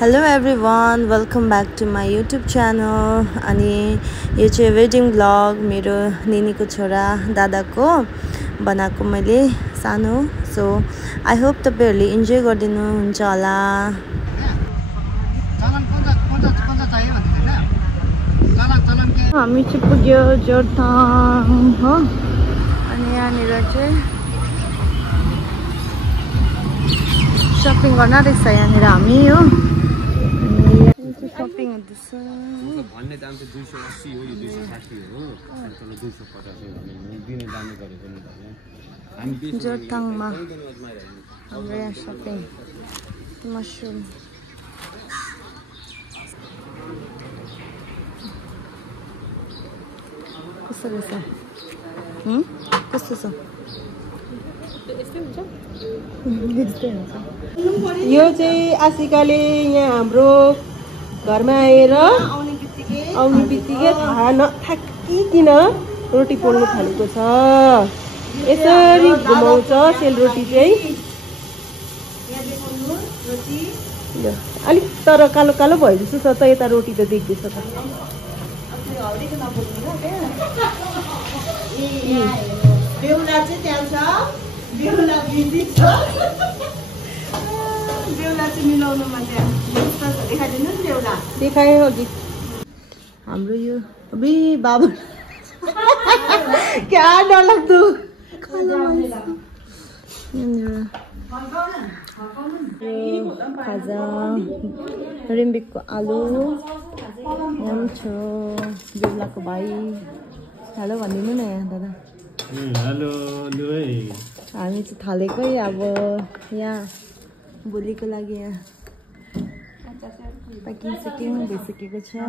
Hello everyone, welcome back to my YouTube channel. अनि यो चाहिँ वेडिङ ब्लग मेरो निनीको छोरा दादाको बनाएको मैले सानो. सो आई होप तपाईहरुले इन्जोय गर्दिनु हुन्छ होला. हामी चाहिँ पुग्यो जोरथाङ हो. अनि यहाँनिर चाहिँ शपिङ गर्न रहेछ यहाँनिर हामी हो. शपिङ हुँदैछ. भन्ने दाम चाहिँ 280 हो, यो 260 हो. अनि तल 250 हो भने दिने दामले गरेको नि हामी जोरथाङमा हाम्रो यहाँ शपिङ मसरुम कस्तो रहेछ? कस्तो छ? यो चाहिँ आशिकाले यहाँ हाम्रो घरमा आएर आउने बित्तिकै थाहा नथाकिकन रोटी पोल्नु थालेको छ. यसरी घुमाउँछ सेलरोटी चाहिँ. अलिक तर कालो कालो भयो जस्तो छ त. यता रोटी त देख्दैछ त. बेहुला चाहिँ त्यहाँ छ. बेहुला बिजी छ. बेहुला चाहिँ मिलाउनुमा त्यहाँ देखाइदिनु नि. बेहुला देखायो अघि हाम्रो यो अबे बाबु क्या डरलाग्दो. खाजा रिम्बिकको आलु यहाँ छ. बेहुलाको भाइ हेलो भनिदिनु न यहाँ दादा. हेलो लु है. हामी चाहिँ थालेकै अब यहाँ भोलिको लागि यहाँ प्याकिङ सेटिङ भइसकेको छ हो.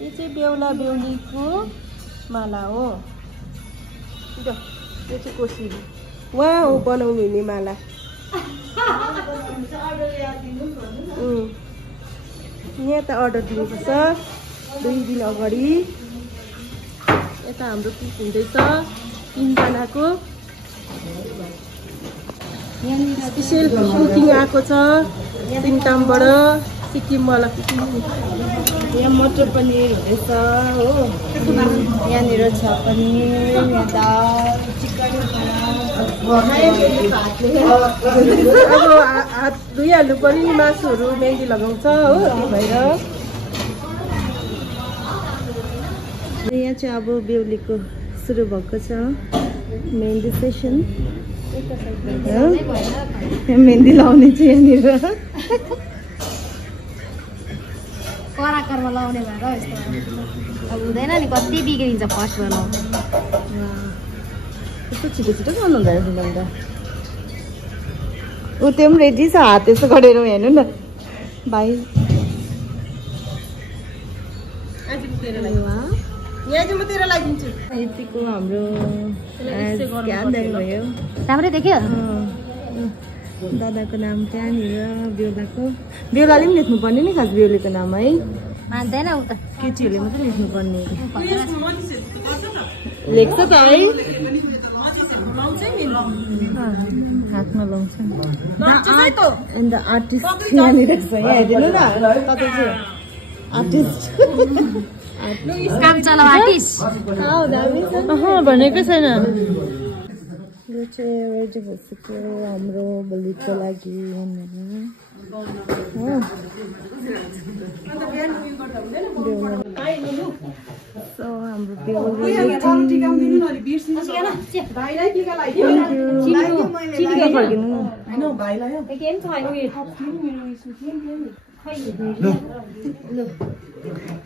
यो चाहिँ बेहुला बेहुलीको माला हो. यो चाहिँ कोसिरी उहाँ हो बनाउनु हुने माला. यहाँ त अर्डर दिनुपर्छ 2 दिन अगाडि. यता हाम्रो कुक हुँदैछ 3 जनाको. स्पेसल कुकिङ आएको छ सिङतामबाट सिक्किमबाट. यहाँ मटर पनिर हुँदैछ हो. यहाँनिर छ पनिर, यहाँ दाल, चिकन. अब हात धोइहाल्नु पर्यो नि. मासुहरू मेहन्दी लगाउँछ हो. त्यो भएर यहाँ चाहिँ अब बेहुलीको सुरु भएको छ मेहन्दी सेसन. मेहन्दी लाउने चाहिँ यहाँनिर कराकरमा लाउने भएर यस्तो अब हुँदैन नि. कति बिग्रिन्छ फर्स्टमा लाउँदा. कस्तो छिटो छिटो गर्नु हुँदो रहेछ अन्त. ऊ त्यो पनि रेडी छ. हात यसो गरेर हेर्नु न भाइ. यहाँ चाहिँ म तेरो लागिदिन्छु. यतिको हाम्रो भयो. राम्रै देख्यो. दादाको नाम त्यहाँनिर. बेहुलाले पनि लेख्नुपर्ने नि खास बेहुलीको नाम है. मान्दैन उ त. केटीहरूले मात्रै लेख्नुपर्ने. लेख्छ त है. हातमा लाउँछ. अन्त आर्टिस्ट यहाँनिर छ. यहाँ हेरिदिनु न. तपाईँ चाहिँ आर्टिस्ट काम चलाउ आर्टिस्ट भनेकै छैन. यो चाहिँ रेडी भइसक्यो हाम्रो भोलिको लागि. सो हाम्रो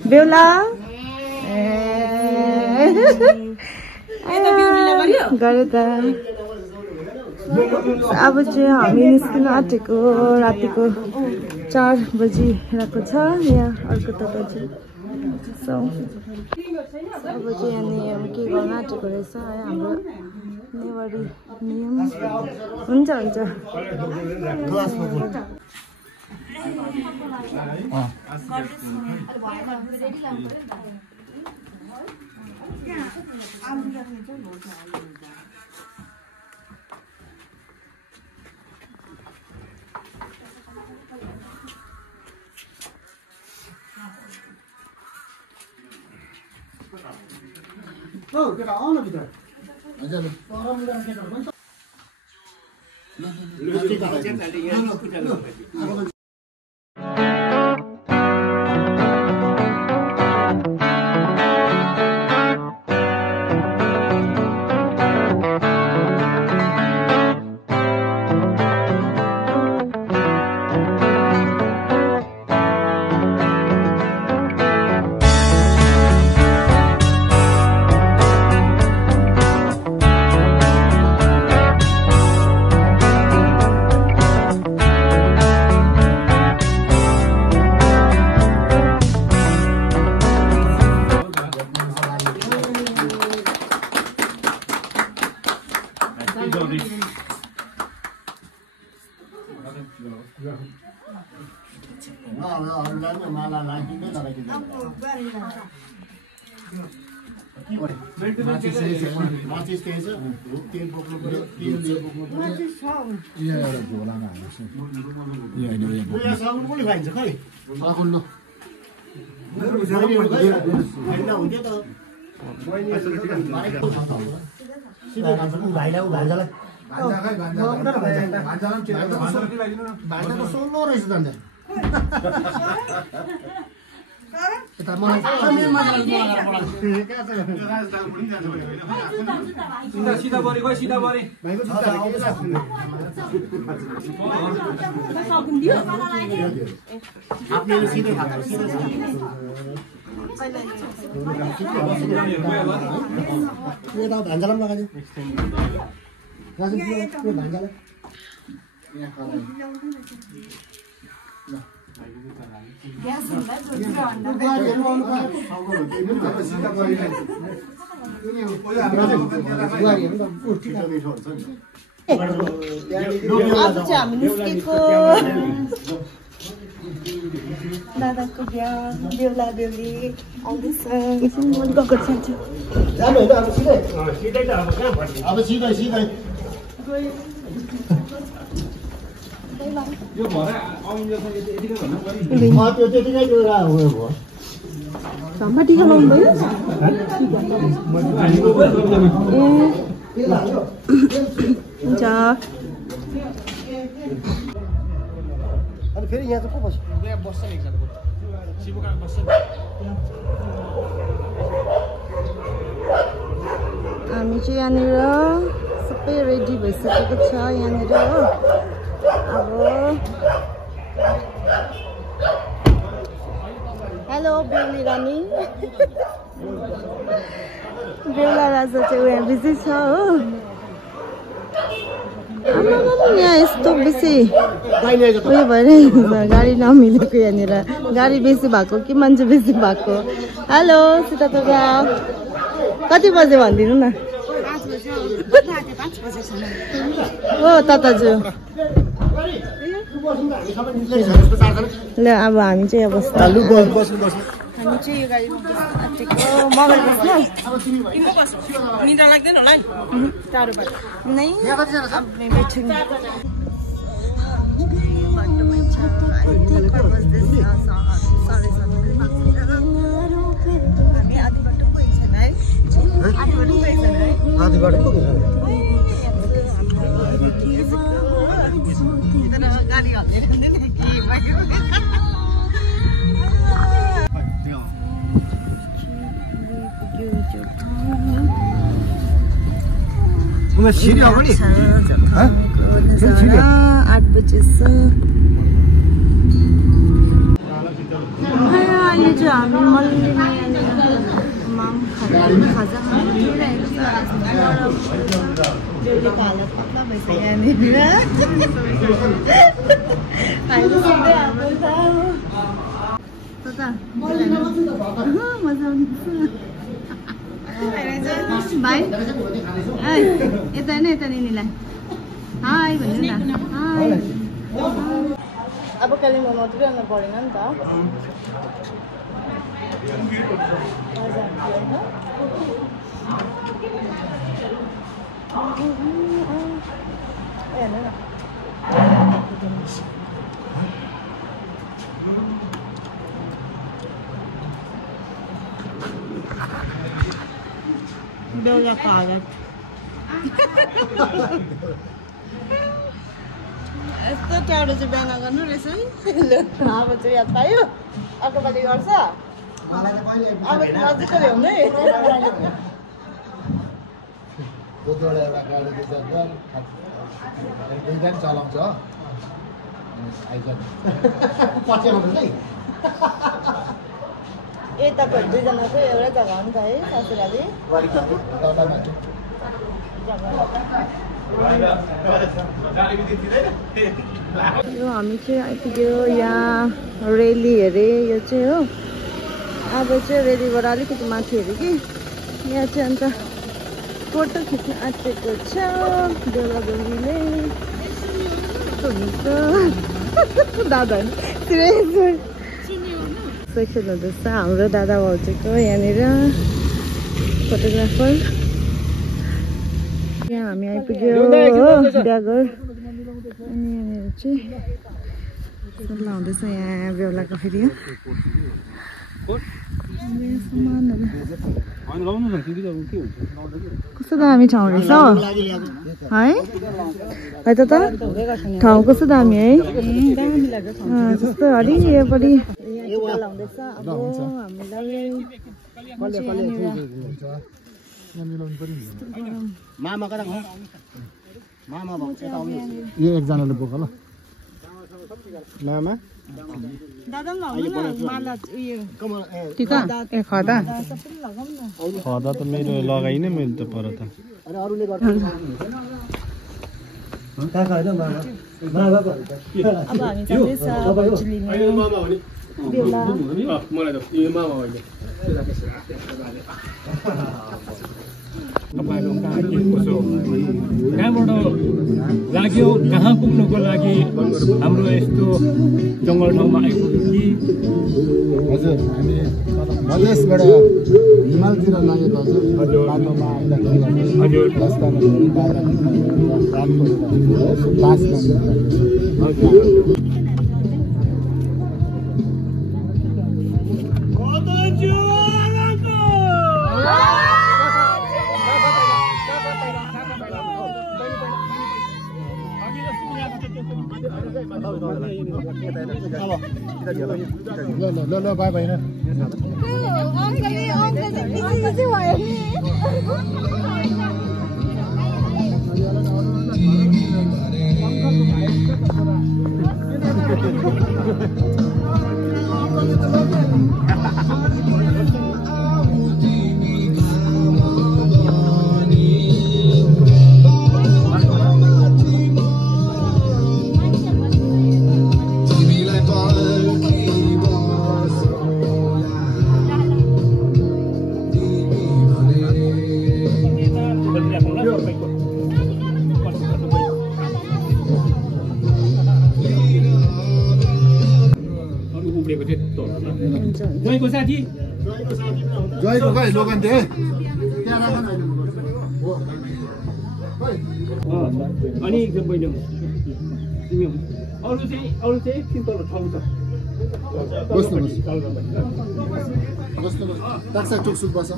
बेहुला गऱ्यो त. अब चाहिँ हामी निस्किनु आँटेको. रातिको 4 बजिरहेको छ यहाँ अर्कोतर्फ चाहिँ. सो अब चाहिँ यहाँनिर के गर्न आँटेको रहेछ है हाम्रो नेवारी नियम. हुन्छ हुन्छ. सीधा बरी गयो सीधा बरी दादाको बिहा बेहुला बेहुली आउँदैछ एकछिन म गएको छु यो भरा आउन्जेलसम्म यतिकै भन्नु पर्यो त्यो त्यतिकै जोरा उयो भयो झम्बा टिका लाउनु भयो हुन्छ अनि फेरि यहाँ चाहिँ को बस्छ यहाँ बस्छ नि एकजना शिवका बस्छ हामी चाहिँ यहाँनिर सबै रेडी भइसकेको छ यहाँनिर हो अब हेलो बेहुली रानी बेहुला राजा चाहिँ यहाँ बिजी छ हो यहाँ यस्तो बेसी उयो भइरहेको छ गाडी नमिलेको यहाँनिर गाडी बेसी भएको कि मान्छे बेसी भएको हेलो सीता दादा कति बजे भनिदिनु न हो ताताजु ल अब हामी चाहिँ अब हामी चाहिँ यो गाडीमा आँटेको मगर बस्नु निद्रा लाग्दैन होला है टाढोबाट नै अब बैठेंगे आधी बाटो पुगेछ गाडी हल्दै सिडी अगाडि 8 बजे छ अहिले चाहिँ हामी मल्लिमा माम खाजा खानु जोडीको हालत पत्ला भइसक्यो यहाँनिर अहिले सधैँ हाम्रो त मजा आउँछ भाइ यता होइन यता निनीलाई हाई भन्नु न हाई अब कालिम्पोङ मात्रै आउनु परेन नि त हेर्नु न बेहुलाको हालत यस्तो टाढो चाहिँ बिहा नगर्नु रहेछ है अब चाहिँ याद पायो अर्को पालि गर्छ अब नजिकै ल्याउनु है चलाउँछ ए तपाईँहरू दुईजनाको एउटै जग्गा हो नि त है ससुराली यो हामी चाहिँ आइपुग्यो यहाँ रेली अरे यो चाहिँ हो अब चाहिँ रेलीबाट अलिकति माथि हेऱ्यो कि यहाँ चाहिँ अन्त फोटो खिच्न आँटेको छ बेहुला बेहुलीले दादा स्पेसल हुँदैछ हाम्रो दादा भाउजूको यहाँनिर फोटोग्राफर यहाँ हामी आइपुग्यो हो बिहाघर अनि यहाँनिर चाहिँ लाउँदैछ यहाँ बेहुलाको फेरि कस्तो दामी ठाउँ रहेछ है है त ठाउँ कस्तो दामी है कस्तो हरियोपरि यो एकजनाले बोक ल मामा दादा पनि लगाउनु न माला उयो टिका ए खदा खदा त मेरो लगाइनै मैले त पर त अनि अरूले गर्छ काका हैन मामा मामा अब हामी जाँदैछ भाउजू लिने बेहुला मलाई त यो मामा होइन कहाँबाट लाग्यो कहाँ पुग्नुको लागि हाम्रो यस्तो जङ्गल ठाउँमा आइपुग्यो कि हजुर हामी मधेसबाट हिमालतिर लागेको हजुर बाटोमा हजुर रस्तामा ल बाई बाई जयको साथी जयको भाइ लोगन दे त्यहाँ राख न अनि एकदम बहिनी अरू चाहिँ एकछिन तल ठाउँ छ बस्नु टाक्सा टुकसुक बस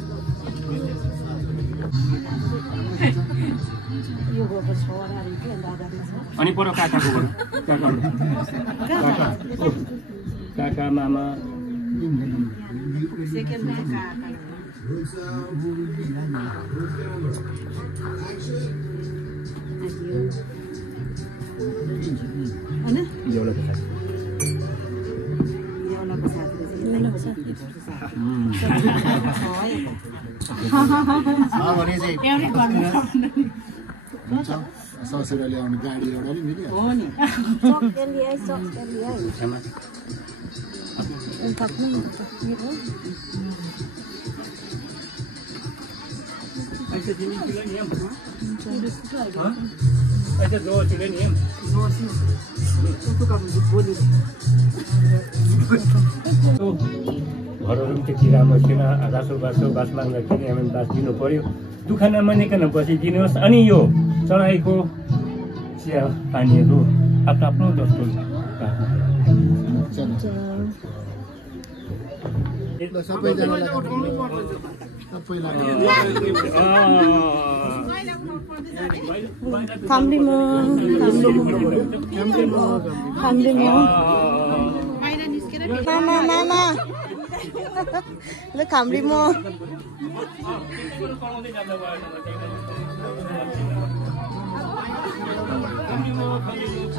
अनि पर काकाको काका मामा ससुराले आउने गाडी एउटा नि मिलिहाल्छ घरहरू पनि त्यति राम्रो थिएन बास माग्दाखेरि हामी बास दिनु पर्यो दुःख नमानिकन बसिदिनुहोस् अनि यो चढाइको चिया पानीहरू आफ्नो आफ्नो जस्तो सबैजनालाई खाम्रीमो मामा मामा ल खाम्रीमो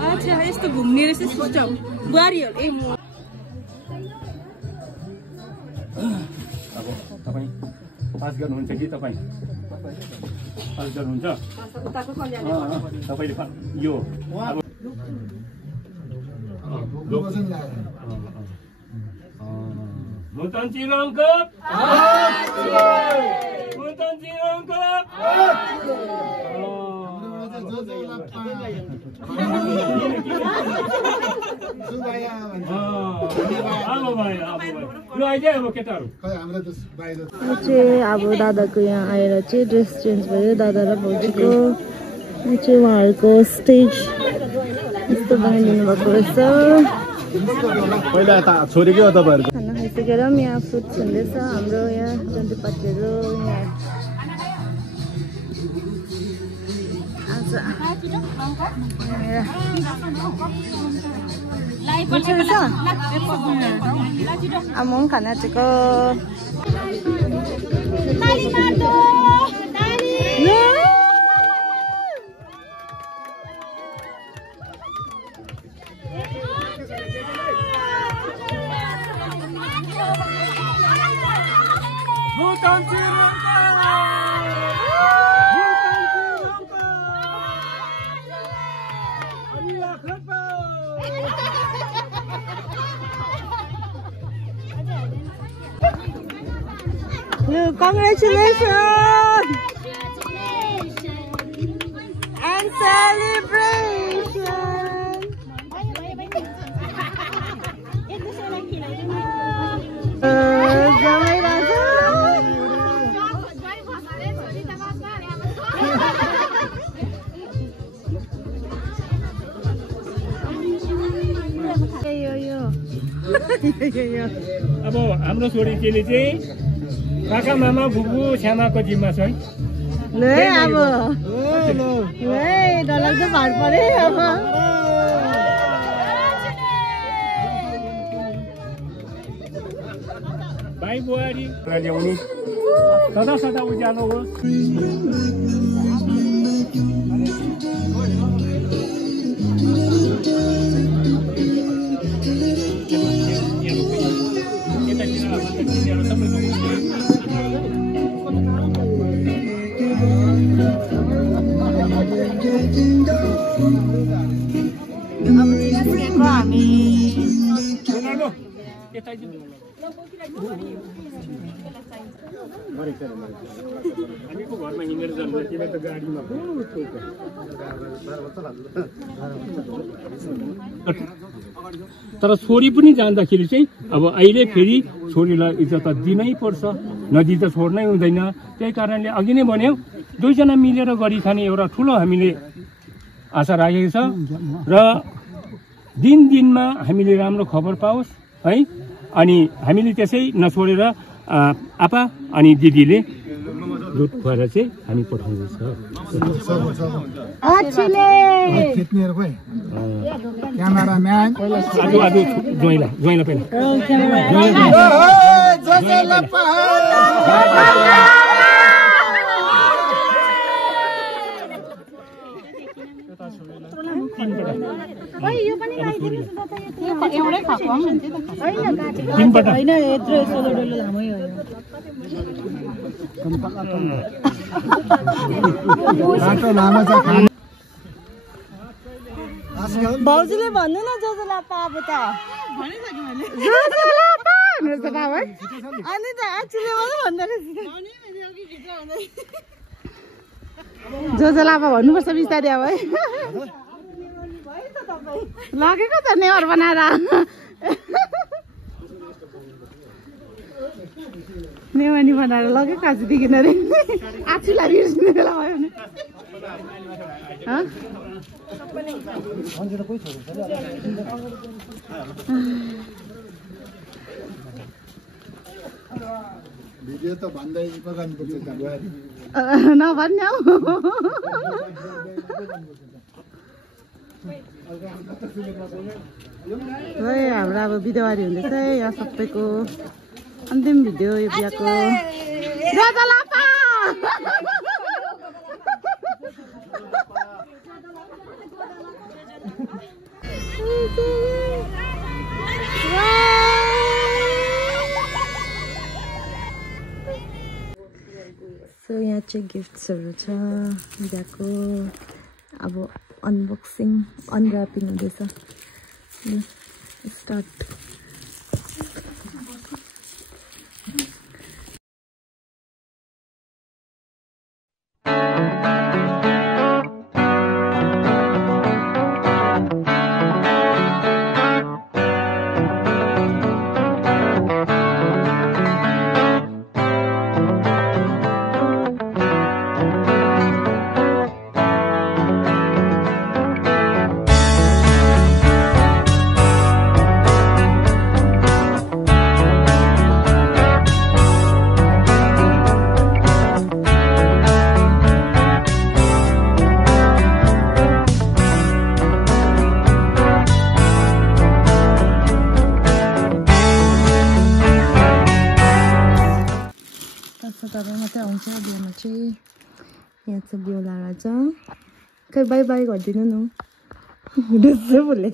अच्छा यस्तो घुम्ने रहेछ सिस्टम बुहारीहरू ए म अब तपाईँ पास गर्नुहुन्छ कि तपाईँ पास गर्नुहुन्छ तपाईँले यो अब दादाको यहाँ आएर चाहिँ ड्रेस चेन्ज भयो दादा र भाउजूको चाहिँ उहाँहरूको स्टेज यस्तो बनाइदिनु भएको रहेछ खाना खाइसकेर पनि यहाँ फ्रुट्स हुँदैछ हाम्रो यहाँ जन्तीपातीहरू यहाँ अब म खाना आँटेको Congratulations and celebration. अब हाम्रो छोरी चेली चाहिँ काका मामा बुबु श्यामाको जिम्मा छ है ल अब डरलाग्दो भार परे अब भाइ बुहारी ल्याउने सदा सदा उज्यालो होस् हामीको घरमा हिँडेर जान्छ तिमी त गाडीमा तर छोरी पनि जाँदाखेरि चाहिँ अब अहिले फेरि छोरीलाई इज्जत दिनै पर्छ नदी त छोड्नै हुँदैन त्यही कारणले अघि नै भन्यो दुईजना मिलेर गरिखाने एउटा ठुलो हामीले आशा राखेको छ र दिनमा हामीले राम्रो खबर पाओस् है अनि हामीले त्यसै नछोडेर आपा अनि दिदीले दुध खुवाएर चाहिँ हामी पठाउँदैछ ज्वाइँलाई पहिला भाउजूले भन्नु न जोजोलापा अब त अनि त एक्चुअली भन्दो रहेछ जोजोलापा भन्नुपर्छ बिस्तारै अब है लगेको त नेवार बनाएर नेवानी बनाएर लगेको आजदेखि अरे आछुलाई बिर्सिने बेला भयो भने भिडियो त भन्दै गर्नुपर्छ त गएर नभन्ने हौ हाम्रो अब बिदावारी हुँदैछ है यहाँ सबैको अन्तिम भिडियो यो बिहाको सो यहाँ चाहिँ गिफ्ट्सहरू छ बिहाको अब अनबक्सिङ अनऱ्यापिङ हुँदैछ स्टार्ट तपाईँ मात्रै आउँछ बिहामा चाहिँ यहाँ चाहिँ बेहुला राजा खै बाई बाई गरिदिनु न भुले